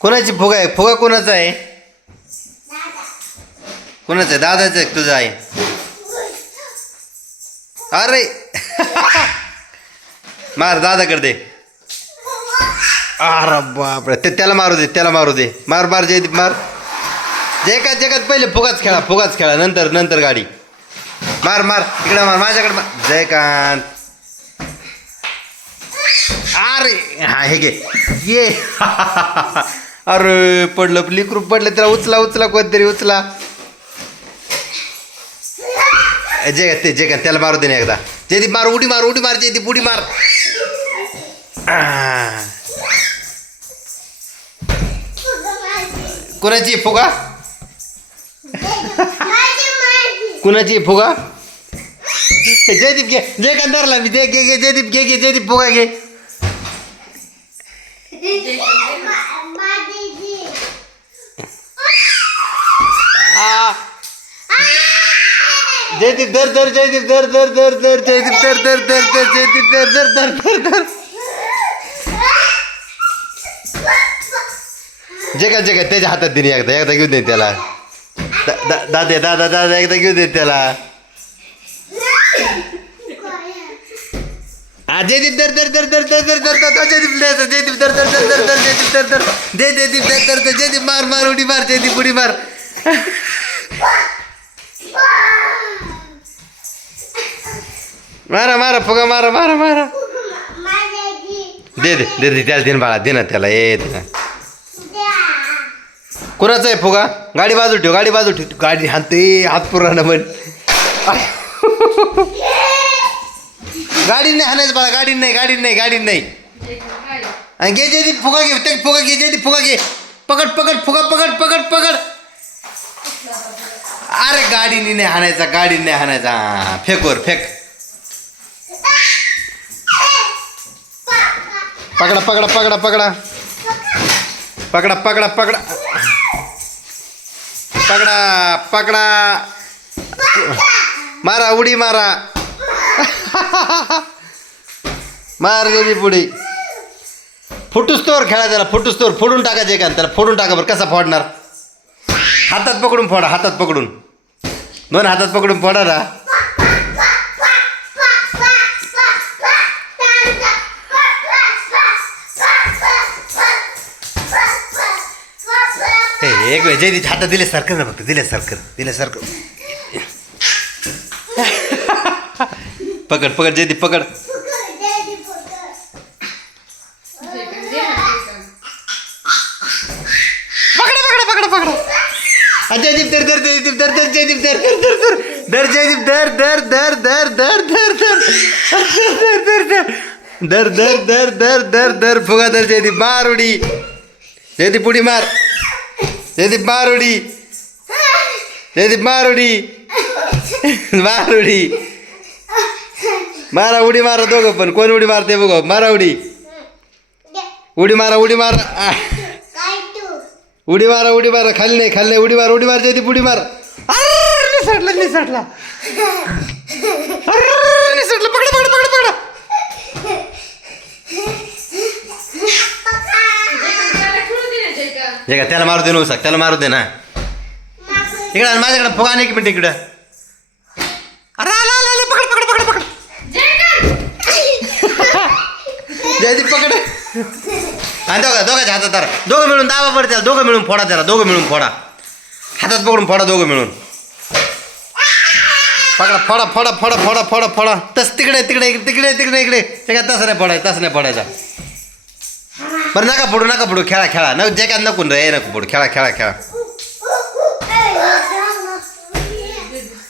कोणाची फुगा आहे? फुगा कोणाचा आहे? कोणाचा आहे? दादाचा आहे तुझा आहे अरे! मार दादाकडे दे. अरे बापरे! ते त्याला मारू दे त्याला मारू दे. मार मार जयदीप मार. जयकात जगात पहिले फुगाच खेळा फुगाच खेळा. नंतर नंतर गाडी. मार मार. इकडे मार माझ्याकडे मार. जयकांत. अरे! हा हे घे. ये. अरे पडलं लिकरू पडलं त्याला उचला उचला कोणतरी उचला. जे ते जे का त्याला मारू दे एकदा. जयदीप मार उडी मार उडी मार जयदीप उडी मार. कुणाची आहे फुगा? कुणाची आहे फुगा? जयदीप घे जय धरला मी दे घे घे जयदीप घे घे जयदीप फुगा घे. जयदीप धर धर जयदीप धर धर धर धर जयदीप धर धर धर धर जयदीप धर धर धर धर धर जे का जे का त्याच्या हातात दिली एकदा एकदा घेऊन दे त्याला दा- दादा दादा दादा एकदा घेऊन दे त्याला हा जयदीप धर दर दर दर दर दर दर दर धर जयदीप द्यायचं जयदीप दर दर दर दर दर जयदीप दे दर जय जयदीप धर दर धर जयदीप मार मार उडी मार जयदीप उडी मार मारा मारा फुगा मारा मारा मारा दे दे दे दे त्याला दिन बाळा दे ना त्याला ये दे ना कुणाचं आहे फुगा गाडी बाजू ठेव गाडी बाजू ठेव गाडी हात हात पुराणं म्हण गाडी नाही हाणायचं बाळा गाडी नाही गाडी नाही गाडी नाही. आणि घे जे फुगा घे ते फुगा घे जे फुगा घे. पकड पकड फुगा पकड पकड पकड. अरे गाडीने नाही हाणायचा गाडी नाही हाणायचा. फेकवर फेक. पकडा पकडा पकडा पकडा. पकडा पकडा पकडा. पकडा पकडा. मारा उडी मारा. मार गेली पुढे फुटूस तोर खेळा त्याला फुटूस तोर फोडून टाकायचे का त्याला फोडून टाका बरं कसा फोडणार? हातात पकडून फोडा हातात पकडून. दोन हातात पकडून फोडा ना. हे एक वेळ जे हातात दिल्यासारखं ना फक्त दिल्यासारखं दिल्यासारखं. पकड पकड जयदीप पकड पकडा पकडा पकडा पकडा हा, जयदीप दर दर जयदीप दर दर जयदीप दर दर दर दर दर जयदीप दर दर दर दर दर दर दर दर दर दर दर दर दर दर फुगा दर जयदीप मार उडी जयदीप उडी मार जयदीप मार उडी जयदीप मार उडी मारा उडी मारा दोघं पण. कोण उडी मारते बघ. मारा उडी. उडी मारा उडी मारा. उडी मारा उडी मारा. खाली नाही खाली नाही. उडी मार उडी मार जयदीप उडी मार. निसटला निसटला. निसटला. पकड पकड पकड पकड. का त्याला मारू दे ना उसाक त्याला मारू दे ना. इकडं माझ्याकडे फुगा नाही की पण इकडं अरे आला आला आला पकड पकड पकड पकड जयदीप पकड. आणि दोघं दोघांच्या हातात धरा. दोघं मिळून दाबा बरं त्याला. दोघं मिळून फोडा त्याला. दोघं मिळून फोडा. हातात पकडून फोडा दोघं मिळून. पकडा फोडा फोडा फोडा फोडा फोडा फोडा. तस तिकडे तिकडे इकडे तिकडे तिकडे इकडे. ते काय तसं नाही फोडायचं. तसं नाही फोडायचा बरं नका फोडू नका फोडू. खेळा खेळा. न जे काय नको रे नको फोडू. खेळा खेळा खेळा.